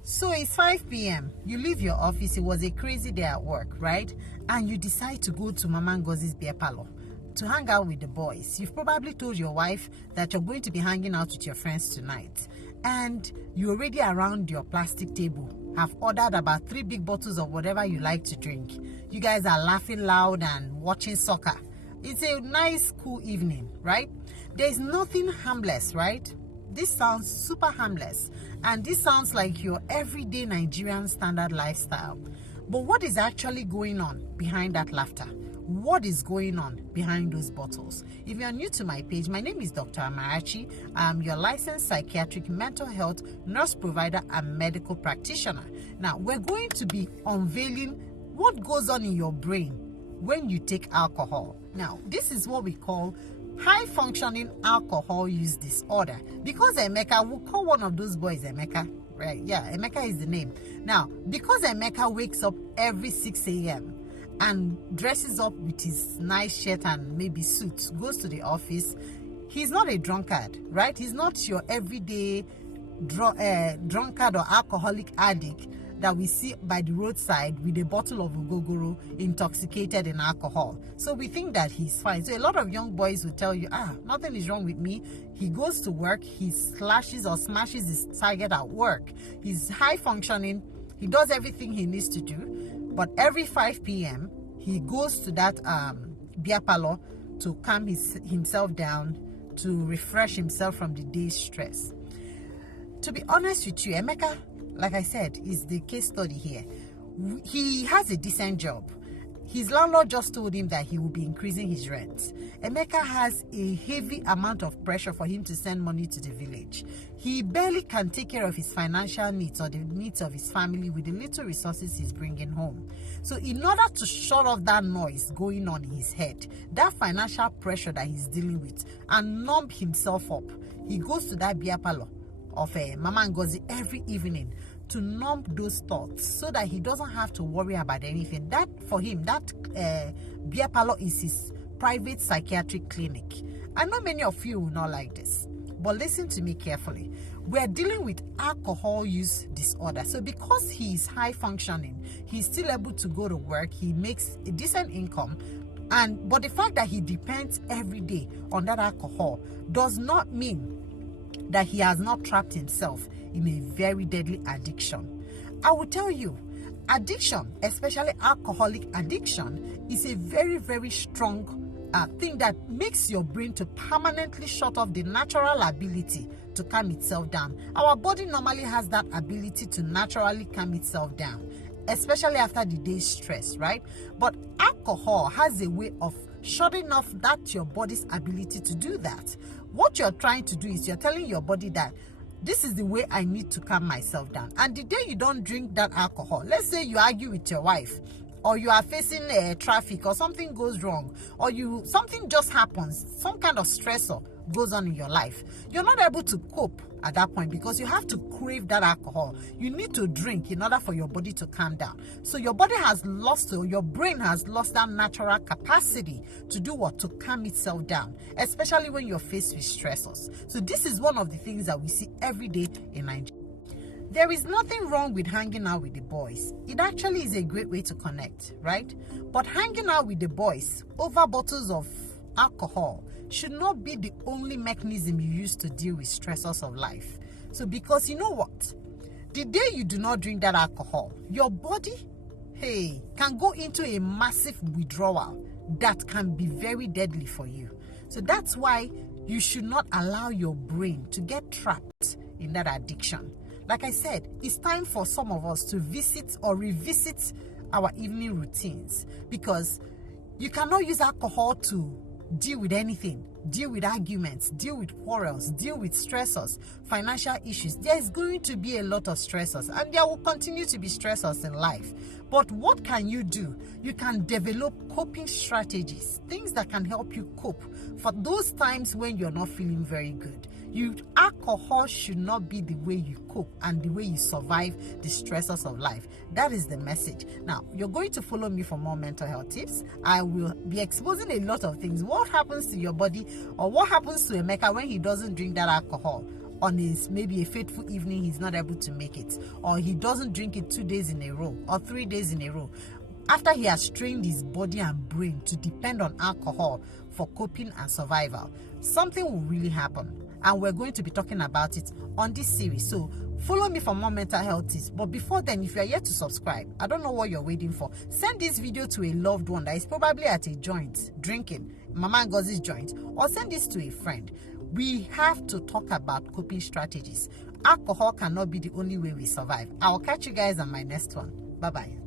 So it's 5 p.m. You leave your office. It was a crazy day at work, right? And you decide to go to Mama Ngozi's beer parlor to hang out with the boys. You've probably told your wife that you're going to be hanging out with your friends tonight. And you're already around your plastic table, have ordered about 3 big bottles of whatever you like to drink. You guys are laughing loud and watching soccer. It's a nice, cool evening, right? There's nothing harmless, right? This sounds super harmless, and this sounds like your everyday Nigerian standard lifestyle. But what is actually going on behind that laughter? What is going on behind those bottles? If you are new to my page, my name is Dr. Amarachi. I'm your licensed psychiatric mental health nurse provider and medical practitioner. Now, we're going to be unveiling what goes on in your brain when you take alcohol. Now, this is what we call high functioning alcohol use disorder, because Emeka, will call one of those boys Emeka, right? Yeah, Emeka is the name. Now, because Emeka wakes up every 6 a.m. and dresses up with his nice shirt and maybe suit, goes to the office, he's not a drunkard, right? He's not your everyday drunkard or alcoholic addict that we see by the roadside with a bottle of ogogoro, intoxicated in alcohol. So we think that he's fine. So a lot of young boys will tell you, nothing is wrong with me. He goes to work, he slashes or smashes his target at work. He's high functioning, he does everything he needs to do. But every 5 p.m., he goes to that beer parlor to calm himself down, to refresh himself from the day's stress. To be honest with you, Emeka, like I said, is the case study here. He has a decent job. His landlord just told him that he will be increasing his rent. Emeka has a heavy amount of pressure for him to send money to the village. He barely can take care of his financial needs or the needs of his family with the little resources he's bringing home. So in order to shut off that noise going on in his head, that financial pressure that he's dealing with, and numb himself up, he goes to that beer parlor of Mama Ngozi every evening to numb those thoughts so that he doesn't have to worry about anything. That, for him, that beer parlor is his private psychiatric clinic. I know many of you will not like this, but listen to me carefully. We're dealing with alcohol use disorder. So because he is high functioning, he's still able to go to work, he makes a decent income, but the fact that he depends every day on that alcohol does not mean that he has not trapped himself in a very deadly addiction. I will tell you, addiction, especially alcoholic addiction, is a very, very strong thing that makes your brain to permanently shut off the natural ability to calm itself down. Our body normally has that ability to naturally calm itself down, especially after the day's stress, right? But alcohol has a way of shutting off that your body's ability to do that. What you're trying to do is you're telling your body that this is the way I need to calm myself down. And the day you don't drink that alcohol, let's say you argue with your wife, or you are facing traffic, or something goes wrong, or something just happens, some kind of stressor goes on in your life, you're not able to cope at that point because you have to crave that alcohol. You need to drink in order for your body to calm down. So your body has lost, or your brain has lost that natural capacity to do what? To calm itself down, especially when you're faced with stressors. So this is one of the things that we see every day in Nigeria. There is nothing wrong with hanging out with the boys. It actually is a great way to connect, right? But hanging out with the boys over bottles of alcohol should not be the only mechanism you use to deal with stressors of life. So because you know what? The day you do not drink that alcohol, your body, can go into a massive withdrawal that can be very deadly for you. So that's why you should not allow your brain to get trapped in that addiction. Like I said, it's time for some of us to visit or revisit our evening routines, because you cannot use alcohol to deal with anything. Deal with arguments, deal with quarrels, deal with stressors, financial issues. There's going to be a lot of stressors, and there will continue to be stressors in life. But what can you do? You can develop coping strategies, things that can help you cope for those times when you're not feeling very good. Alcohol should not be the way you cope and the way you survive the stressors of life. That is the message. Now, you're going to follow me for more mental health tips. I will be exposing a lot of things. What happens to your body, or what happens to Emeka when he doesn't drink that alcohol? on his maybe a fateful evening he's not able to make it, or he doesn't drink it 2 days in a row or 3 days in a row, after he has trained his body and brain to depend on alcohol for coping and survival, something will really happen. And we're going to be talking about it on this series. So follow me for more mental health tips. But before then, if you're yet to subscribe, I don't know what you're waiting for. Send this video to a loved one that is probably at a joint drinking, Mama Ngozi's joint, or send this to a friend. We have to talk about coping strategies. Alcohol cannot be the only way we survive. I'll catch you guys on my next one. Bye-bye.